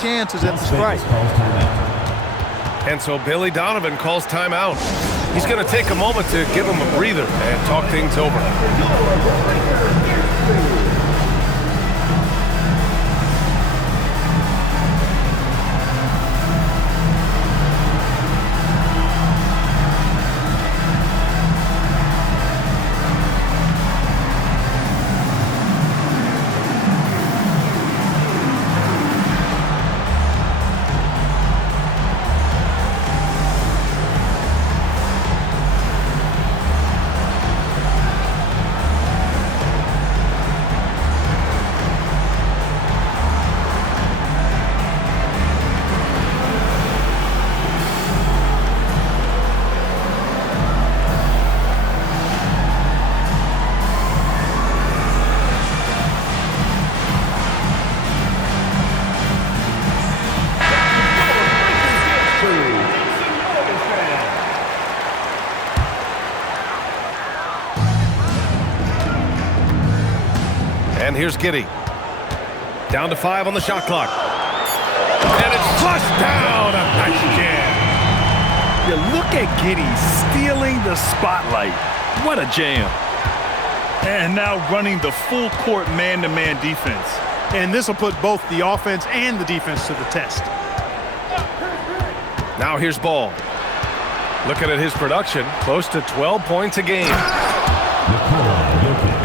chances at the strike. And so Billy Donovan calls timeout. He's going to take a moment to give him a breather and talk things over. And here's Giddey. Down to 5 on the shot clock. And it's flushed down. A nice jam. You look at Giddey stealing the spotlight. What a jam. And now running the full court man-to-man defense. And this will put both the offense and the defense to the test. Now here's Ball. Looking at his production, close to 12 points a game.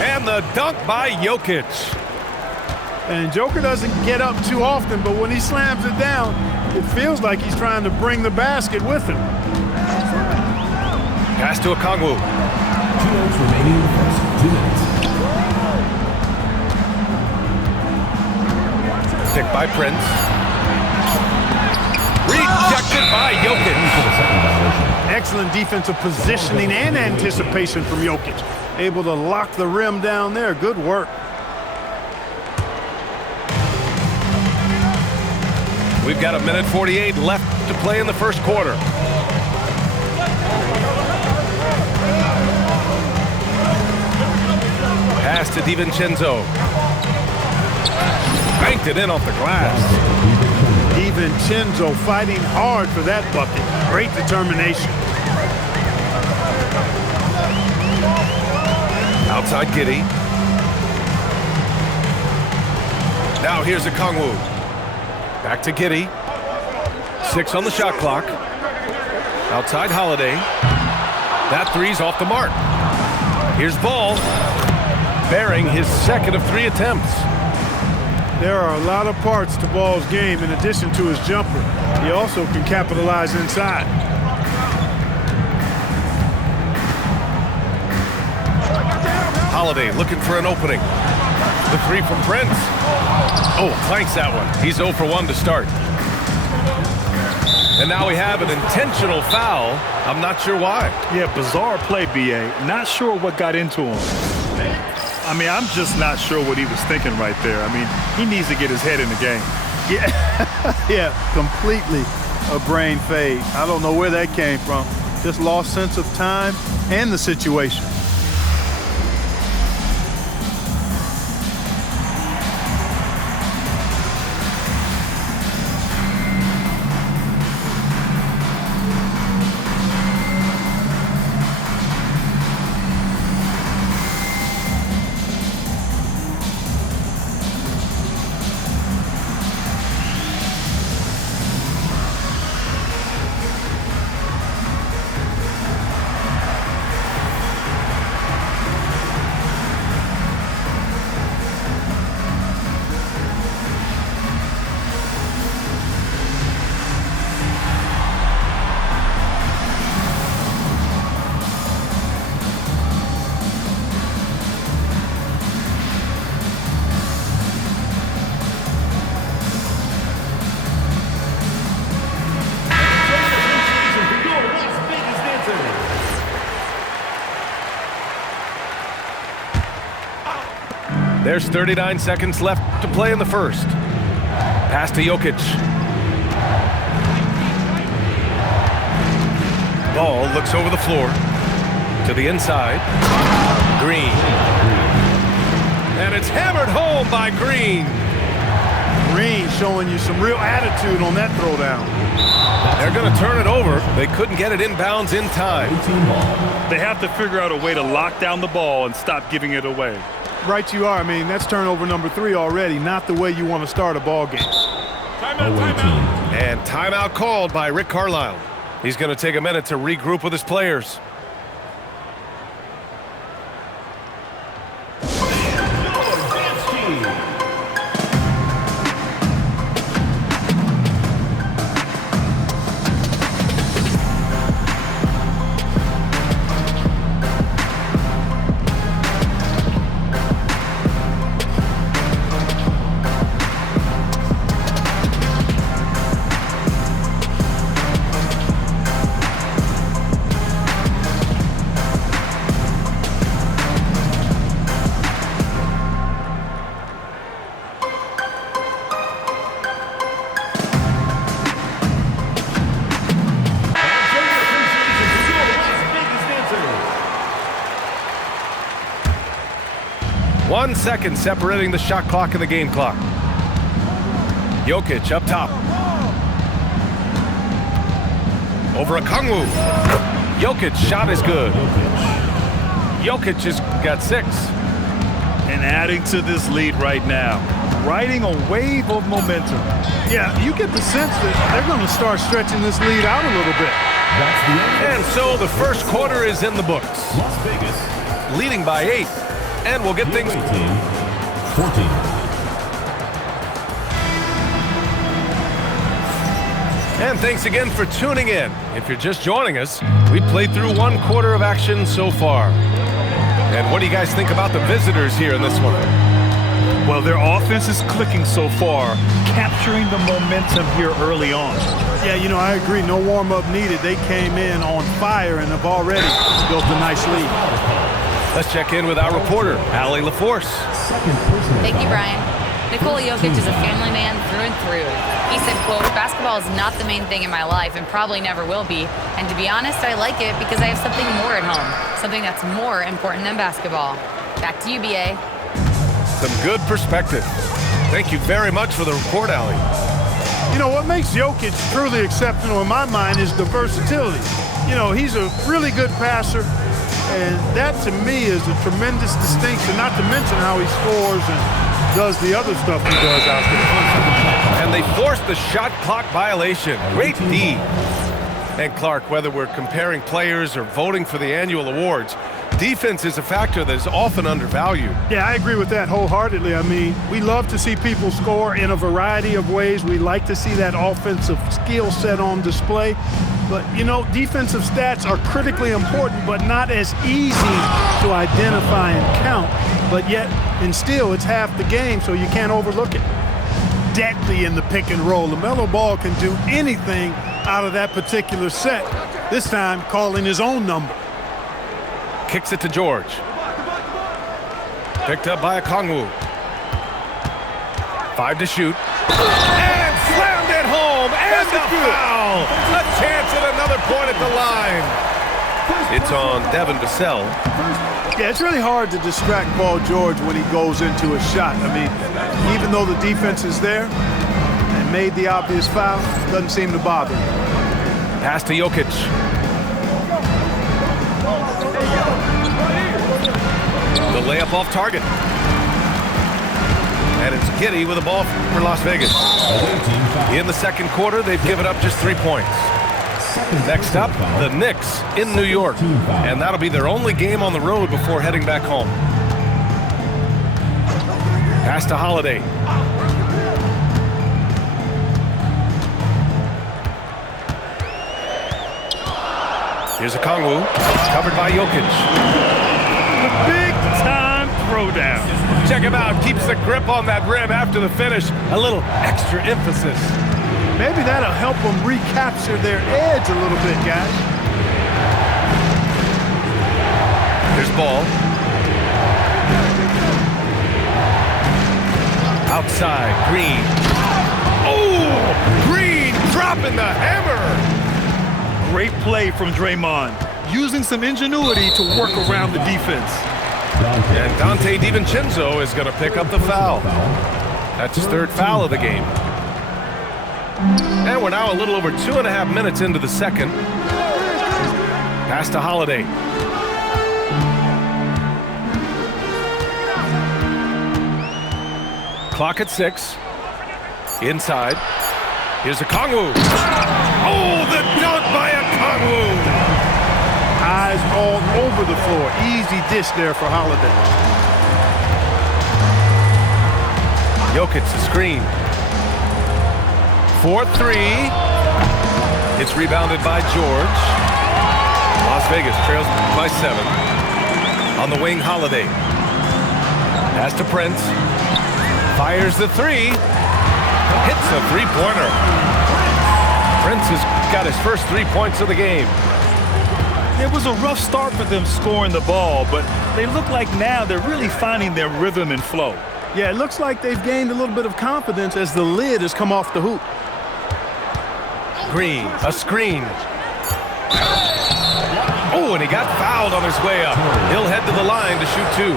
And the dunk by Jokic. And Joker doesn't get up too often, but when he slams it down, it feels like he's trying to bring the basket with him. Pass to Okongwu. 2 minutes remaining in the first. 2 minutes. Picked by Prince. Rejected by Jokic. Excellent defensive positioning and anticipation from Jokic. Able to lock the rim down there. Good work. We've got 1:48 left to play in the first quarter. Pass to DiVincenzo. Banked it in off the glass. DiVincenzo fighting hard for that bucket. Great determination. Outside Giddey. Now here's Okongwu. Back to Giddey. 6 on the shot clock. Outside Holiday. That three's off the mark. Here's Ball. Bearing his second of 3 attempts. There are a lot of parts to Ball's game in addition to his jumper. He also can capitalize inside. Holiday looking for an opening. The 3 from Prince. Oh, clanks that one. He's 0 for 1 to start. And now we have an intentional foul. I'm not sure why. Yeah, bizarre play, B.A. Not sure what got into him. I mean, I'm just not sure what he was thinking right there. I mean, he needs to get his head in the game. Yeah, yeah, completely a brain fade. I don't know where that came from. Just lost sense of time and the situation. There's 39 seconds left to play in the first. Pass to Jokic. Ball looks over the floor to the inside. Green. And it's hammered home by Green. Green showing you some real attitude on that throwdown. They're going to turn it over. They couldn't get it inbounds in time. They have to figure out a way to lock down the ball and stop giving it away. Right you are. I mean, that's turnover number 3 already. Not the way you want to start a ball game. And timeout called by Rick Carlisle. He's going to take a minute to regroup with his players. One second separating the shot clock and the game clock. Jokic up top. Over Okongwu. Jokic shot is good. Jokic has got 6. And adding to this lead right now, riding a wave of momentum. Yeah, you get the sense that they're going to start stretching this lead out a little bit. That's the end. And so the first quarter is in the books. Las Vegas, Leading by 8. And we'll get things... 14. And thanks again for tuning in. If you're just joining us, we played through 1 quarter of action so far. And what do you guys think about the visitors here in this one? Well, their offense is clicking so far, capturing the momentum here early on. Yeah, you know, I agree. No warm-up needed. They came in on fire and have already built a nice lead. Let's check in with our reporter, Allie LaForce. Thank you, Brian. Nikola Jokic is a family man through and through. He said, quote, "Basketball is not the main thing in my life and probably never will be. And to be honest, I like it because I have something more at home, something that's more important than basketball." Back to you, BA. Some good perspective. Thank you very much for the report, Allie. You know, what makes Jokic truly exceptional in my mind is the versatility. You know, he's a really good passer, and that to me is a tremendous distinction, not to mention how he scores and does the other stuff he does out there. And they forced the shot clock violation. Great D. And Clark, whether we're comparing players or voting for the annual awards, defense is a factor that is often undervalued. Yeah, I agree with that wholeheartedly. I mean, we love to see people score in a variety of ways. We like to see that offensive skill set on display. But, you know, defensive stats are critically important, but not as easy to identify and count. But yet, and still, it's half the game, so you can't overlook it. Deadly in the pick and roll. LaMelo Ball can do anything out of that particular set. This time, calling his own number. Kicks it to George. Picked up by Okongwu. 5 to shoot. And slammed it home. And the foul. A chance at another point at the line. It's on Devin Vassell. Yeah, it's really hard to distract Paul George when he goes into a shot. I mean, even though the defense is there and made the obvious foul, doesn't seem to bother him. Pass to Jokic. The layup off target. And it's Giddey with the ball for Las Vegas. In the second quarter, they've given up just 3 points. Next up, the Knicks in New York. And that'll be their only game on the road before heading back home. Pass to Holiday. Here's Okongwu. It's covered by Jokic. Big-time throwdown. Check him out. Keeps the grip on that rim after the finish. A little extra emphasis. Maybe that'll help them recapture their edge a little bit, guys. Here's Ball. Outside, Green. Oh, Green dropping the hammer. Great play from Draymond, using some ingenuity to work around the defense. And Dante DiVincenzo is going to pick up the foul. That's his third foul of the game. And we're now a little over 2.5 minutes into the second. Pass to Holiday. Clock at 6. Inside. Here's Okongwu. Oh, the dunk by Okongwu. Eyes all over the floor. Easy dish there for Holiday. Jokic the screen. 4-3. It's rebounded by George. Las Vegas trails by 7. On the wing, Holiday. Pass to Prince. Fires the 3. Hits a three-pointer. Prince has got his first 3 points of the game. It was a rough start for them scoring the ball, but they look like now they're really finding their rhythm and flow. Yeah, it looks like they've gained a little bit of confidence as the lid has come off the hoop. Green, a screen. Oh, and he got fouled on his way up. He'll head to the line to shoot 2.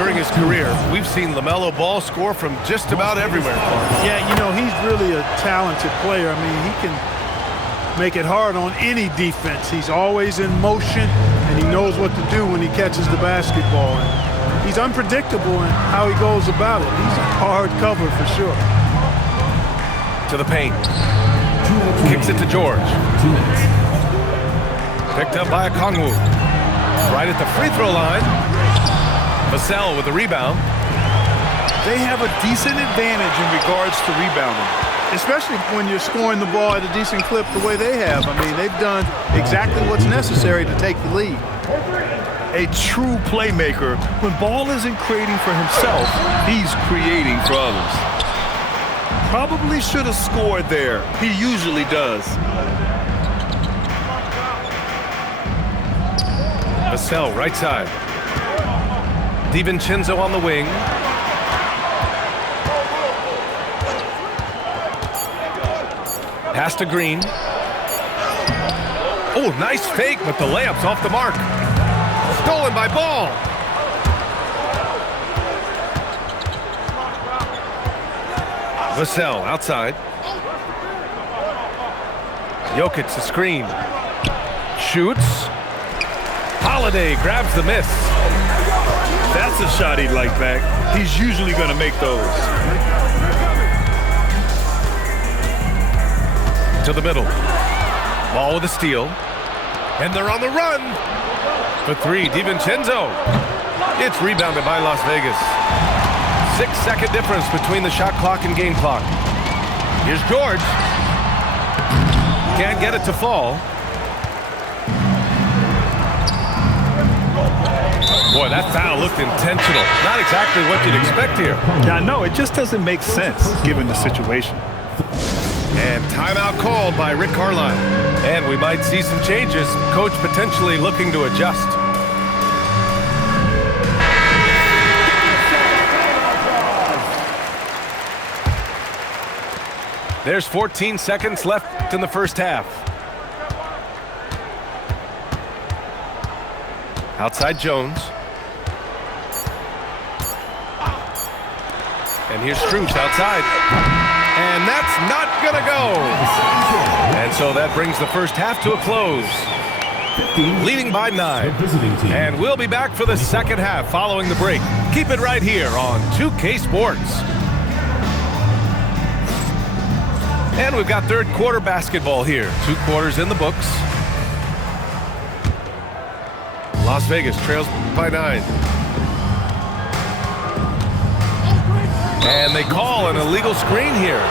During his career, we've seen LaMelo Ball score from just about everywhere. Yeah, you know, he's really a talented player. I mean, he can make it hard on any defense. He's always in motion, and he knows what to do when he catches the basketball. And he's unpredictable in how he goes about it. He's a hard cover for sure. To the paint. Kicks it to George. Picked up by Okongwu. Right at the free throw line. Vassell with the rebound. They have a decent advantage in regards to rebounding. Especially when you're scoring the ball at a decent clip the way they have. I mean, they've done exactly what's necessary to take the lead. A true playmaker, when Ball isn't creating for himself, he's creating for others. Probably should have scored there. He usually does. Vassell, right side. DiVincenzo on the wing. Pass to Green. Oh, nice fake, but the layup's off the mark. Stolen by Ball. Vassell outside. Jokic the screen. Shoots. Holiday grabs the miss. That's a shot he'd like back. He's usually going to make those. To the middle. Ball with a steal. And they're on the run. For 3, DiVincenzo. It's rebounded by Las Vegas. 6-second difference between the shot clock and game clock. Here's George. Can't get it to fall. Boy, that foul looked intentional. Not exactly what you'd expect here. Yeah, no, it just doesn't make sense given the situation. And timeout called by Rick Carlisle. And we might see some changes. Coach potentially looking to adjust. There's 14 seconds left in the first half. Outside Jones. And here's Strus outside. And that's not going to go. And so that brings the first half to a close. Leading by 9. And we'll be back for the second half following the break. Keep it right here on 2K Sports. And we've got third quarter basketball here. 2 quarters in the books. Las Vegas trails by 9. And they call an illegal screen here.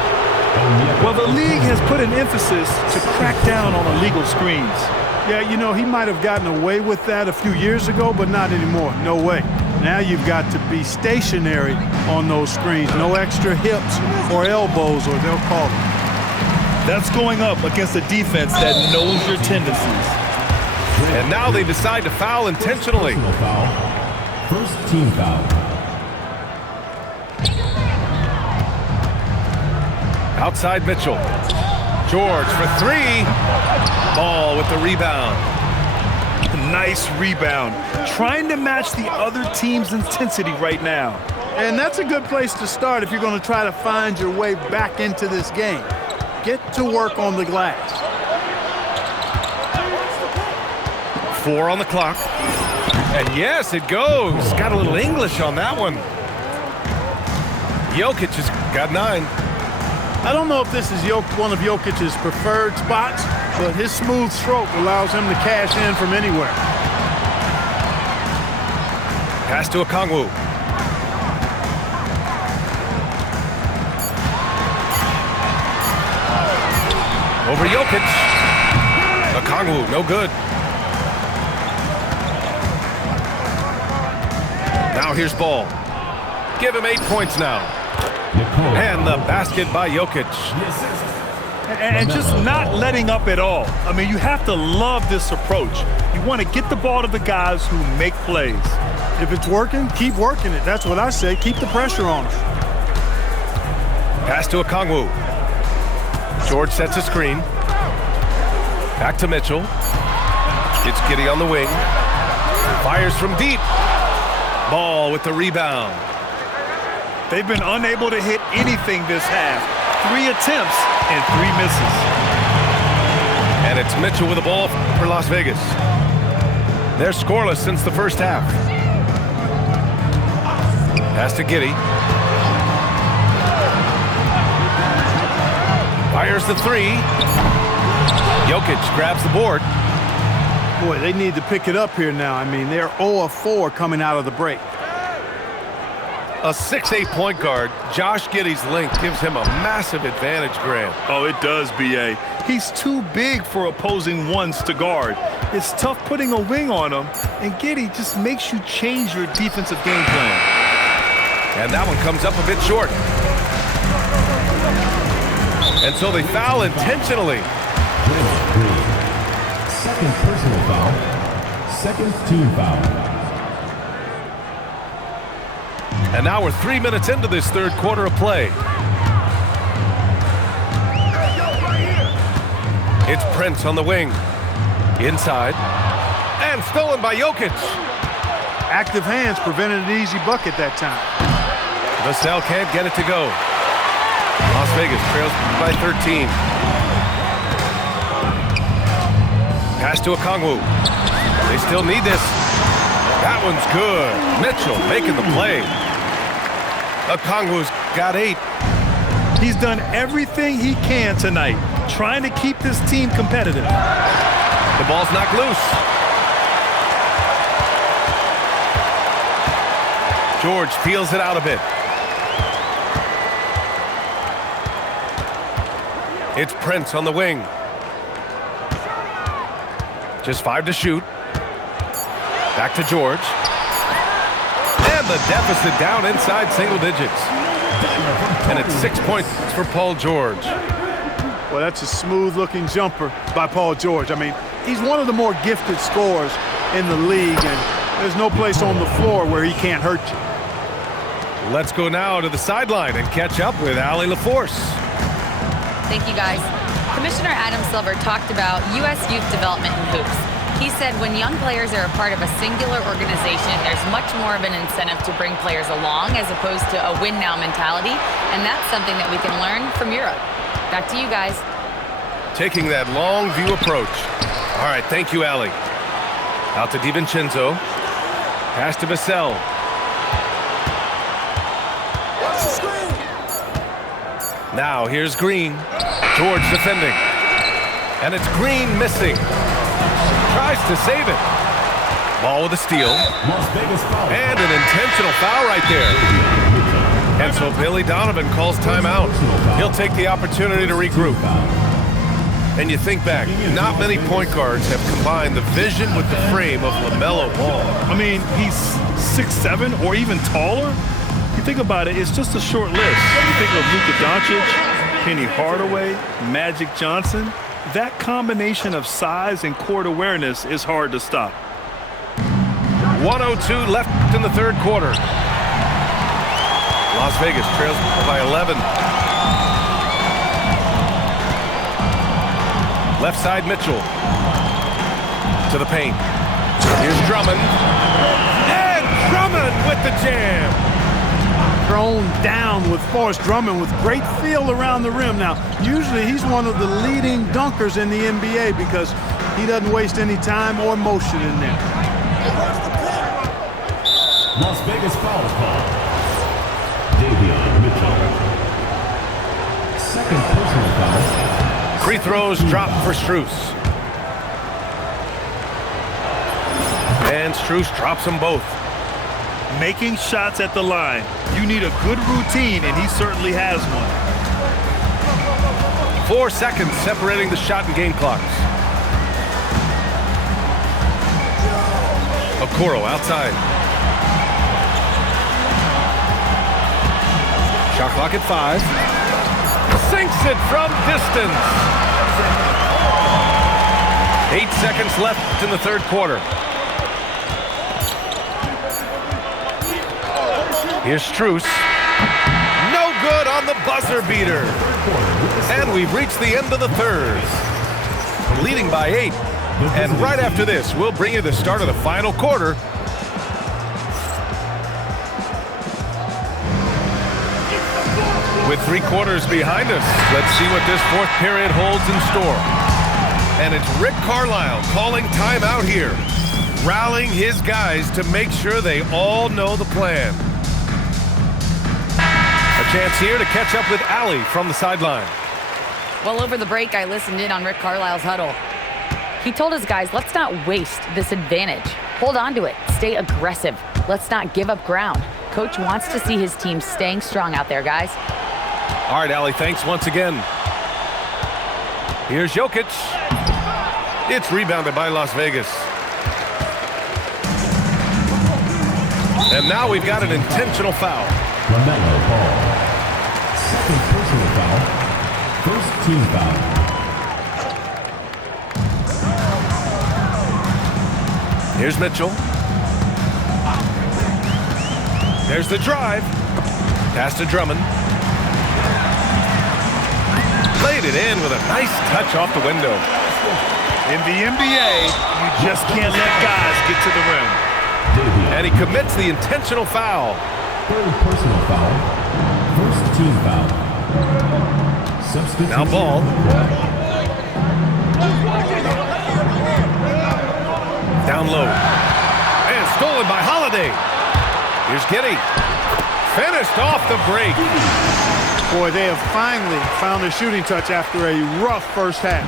Well, the league has put an emphasis to crack down on illegal screens. Yeah, you know, he might have gotten away with that a few years ago, but not anymore. No way. Now you've got to be stationary on those screens. No extra hips or elbows, or they'll call it. That's going up against a defense that knows your tendencies. And now they decide to foul intentionally. Foul. First team foul. Outside Mitchell. George for 3. Ball with the rebound. Nice rebound. Trying to match the other team's intensity right now. And that's a good place to start if you're going to try to find your way back into this game. Get to work on the glass. 4 on the clock. And yes, it goes. Got a little English on that one. Jokic has got 9. I don't know if this is one of Jokic's preferred spots, but his smooth stroke allows him to cash in from anywhere. Pass to Okongwu. Over Jokic. Okongwu, no good. Now here's Ball. Give him 8 points now. And the basket by Jokic. And just not letting up at all. I mean, you have to love this approach. You want to get the ball to the guys who make plays. If it's working, keep working it. That's what I say. Keep the pressure on him. Pass to Okongwu. George sets a screen. Back to Mitchell. It's Giddey on the wing. Fires from deep. Ball with the rebound. They've been unable to hit anything this half. 3 attempts and 3 misses. And it's Mitchell with the ball for Las Vegas. They're scoreless since the first half. Pass to Giddey. Fires the 3. Jokic grabs the board. Boy, they need to pick it up here now. I mean, they're 0 of 4 coming out of the break. A 6'8" point guard, Josh Giddey's length gives him a massive advantage, Graham. Oh, it does, B.A. He's too big for opposing ones to guard. It's tough putting a wing on him, and Giddey just makes you change your defensive game plan. And that one comes up a bit short. And so they foul intentionally. Second personal foul. Second team foul. And now we're 3 minutes into this third quarter of play. It's Prince on the wing. Inside. And stolen by Jokic. Active hands prevented an easy bucket that time. Vassell can't get it to go. Las Vegas trails by 13. Pass to Okongwu. They still need this. That one's good. Mitchell making the play. Okongwu's got 8. He's done everything he can tonight, trying to keep this team competitive. The ball's knocked loose. George peels it out a bit. It's Prince on the wing. Just 5 to shoot. Back to George. And the deficit down inside single digits. And it's 6 points for Paul George. Well, that's a smooth-looking jumper by Paul George. I mean, he's one of the more gifted scorers in the league, and there's no place on the floor where he can't hurt you. Let's go now to the sideline and catch up with Allie LaForce. Thank you, guys. Commissioner Adam Silver talked about U.S. youth development in hoops. He said when young players are a part of a singular organization, there's much more of an incentive to bring players along as opposed to a win-now mentality, and that's something that we can learn from Europe. Back to you guys. Taking that long view approach. All right, thank you, Allie. Out to DiVincenzo. Pass to Vassell. Now here's Green. George defending. And it's Green missing. Tries to save it. Ball with a steal. And an intentional foul right there. And so Billy Donovan calls timeout. He'll take the opportunity to regroup. And you think back, not many point guards have combined the vision with the frame of LaMelo Ball. I mean, he's 6'7" or even taller. You think about it, it's just a short list. You think of Luka Doncic, Penny Hardaway, Magic Johnson. That combination of size and court awareness is hard to stop. 1:02 left in the third quarter. Las Vegas trails by 11. Left side, Mitchell. To the paint. Here's Drummond. And Drummond with the jam. thrown down with Forrest Drummond with great feel around the rim. Now, usually he's one of the leading dunkers in the NBA because he doesn't waste any time or motion in there. Las Vegas foul call. Davion Mitchell. Second personal foul. Free throws drop for Strus. And Strus drops them both. Making shots at the line. You need a good routine, and he certainly has one. 4 seconds separating the shot and game clocks. Okoro outside. Shot clock at 5. Sinks it from distance. 8 seconds left in the third quarter. Here's Strus. No good on the buzzer beater. And we've reached the end of the third. Leading by 8. And right after this, we'll bring you the start of the final quarter. With 3 quarters behind us, let's see what this fourth period holds in store. And it's Rick Carlisle calling timeout here, rallying his guys to make sure they all know the plan. A chance here to catch up with Allie from the sideline. Well, over the break, I listened in on Rick Carlisle's huddle. He told his guys, let's not waste this advantage. Hold on to it. Stay aggressive. Let's not give up ground. Coach wants to see his team staying strong out there, guys. All right, Allie, thanks once again. Here's Jokic. It's rebounded by Las Vegas. And now we've got an intentional foul. LaMelo Ball. Second personal foul. First team foul. Here's Mitchell. There's the drive. Pass to Drummond. Played it in with a nice touch off the window. In the NBA, you just can't let guys get to the rim. And he commits the intentional foul. Third personal foul. First team foul. Substitution. Now Ball. Down low. And stolen by Holiday. Here's Giddey. Finished off the break. Boy, they have finally found their shooting touch after a rough first half.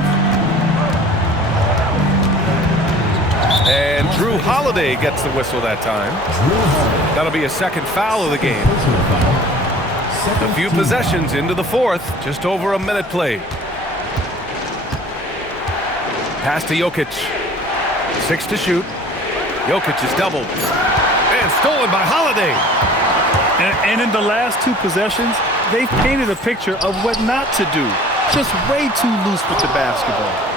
And Drew Holiday gets the whistle that time. That'll be a second foul of the game. A few possessions into the fourth, just over a minute played. Pass to Jokic. 6 to shoot. Jokic is doubled. And stolen by Holiday. And in the last 2 possessions, they've painted a picture of what not to do. Just way too loose with the basketball.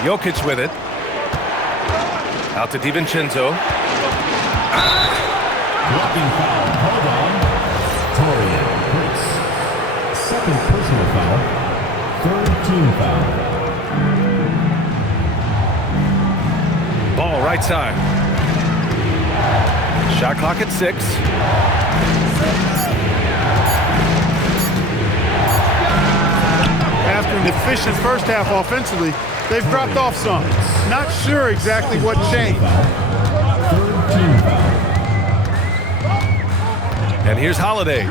Jokic with it. Out to DiVincenzo. Blocking foul. Hold on. Torian Prince. Second personal foul. Third team foul. Ball right side. Shot clock at 6. After an efficient first half offensively, they've dropped off some. Not sure exactly what changed. Third team foul. And here's Holiday.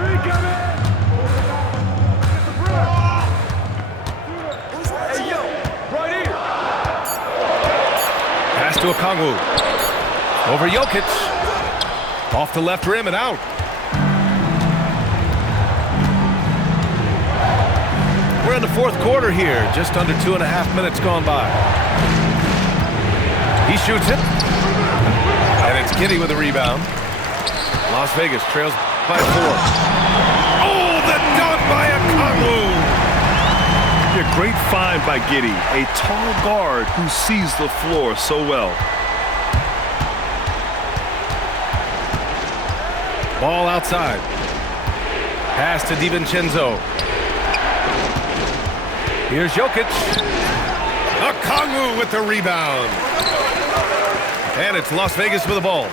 Pass to Okongwu. Over Jokic. Off the left rim and out. We're in the fourth quarter here. Just under 2.5 minutes gone by. He shoots it. And it's Giddey with the rebound. Las Vegas trails by 4. Oh, the dunk by Okongwu. A great find by Giddey, a tall guard who sees the floor so well. Ball outside. Pass to DiVincenzo. Here's Jokic. Okongwu with the rebound. And it's Las Vegas with the ball.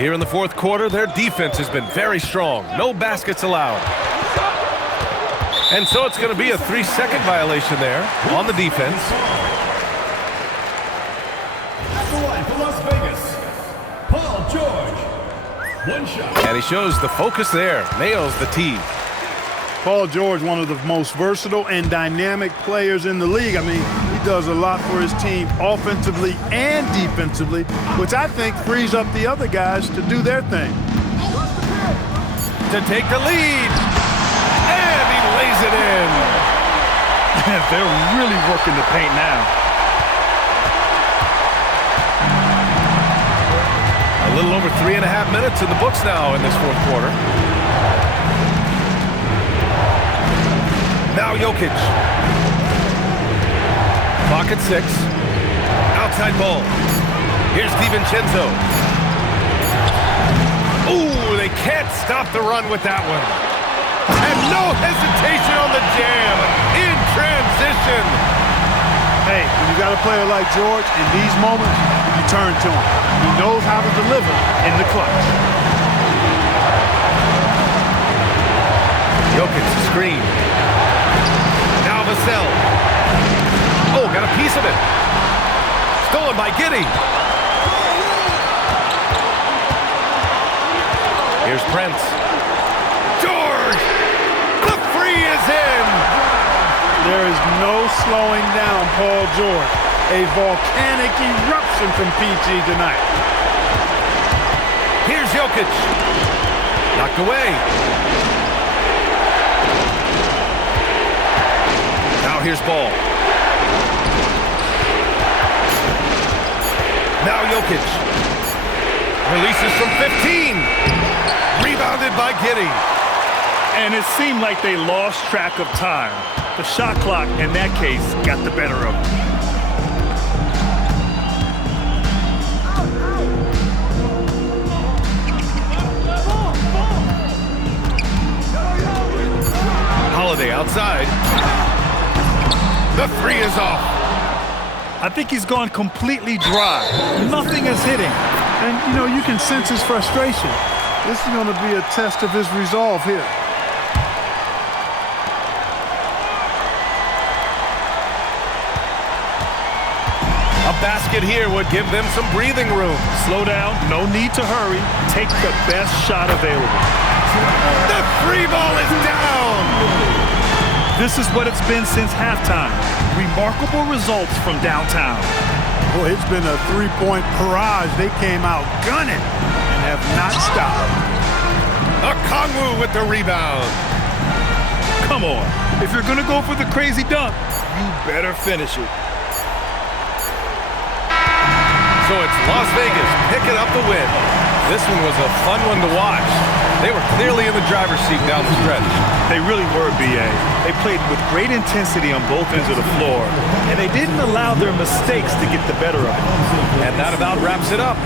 Here in the fourth quarter, their defense has been very strong. No baskets allowed. And so it's going to be a 3-second violation there on the defense. At the line for Las Vegas, Paul George. One shot. And he shows the focus there. Nails the tee. Paul George, one of the most versatile and dynamic players in the league. I mean, he does a lot for his team offensively and defensively, which I think frees up the other guys to do their thing. To take the lead. And he lays it in. They're really working the paint now. A little over 3.5 minutes in the books now in this fourth quarter. Now Jokic. Clock at 6. Outside ball. Here's DiVincenzo. Ooh, they can't stop the run with that one. And no hesitation on the jam. In transition. Hey, when you got a player like George, in these moments, you turn to him. He knows how to deliver in the clutch. Jokic screen. Now Vassell. Oh, got a piece of it. Stolen by Giddey. Here's Prince. George! The free is in! There is no slowing down Paul George. A volcanic eruption from PG tonight. Here's Jokic. Knocked away. Now here's Ball. Now Jokic. Releases from 15. Rebounded by Giddey. And it seemed like they lost track of time. The shot clock, in that case, got the better of them. Holiday outside. The three is off. I think he's gone completely dry. Nothing is hitting. And, you know, you can sense his frustration. This is going to be a test of his resolve here. A basket here would give them some breathing room. Slow down, no need to hurry. Take the best shot available. The free ball is down. This is what it's been since halftime. Remarkable results from downtown. Boy, it's been a three-point barrage. They came out gunning and have not stopped. Okongwu with the rebound. Come on. If you're going to go for the crazy dunk, you better finish it. So it's Las Vegas picking up the win. This one was a fun one to watch. They were clearly in the driver's seat down the stretch. They really were, B.A. They played with great intensity on both ends of the floor, and they didn't allow their mistakes to get the better of them. And that about wraps it up.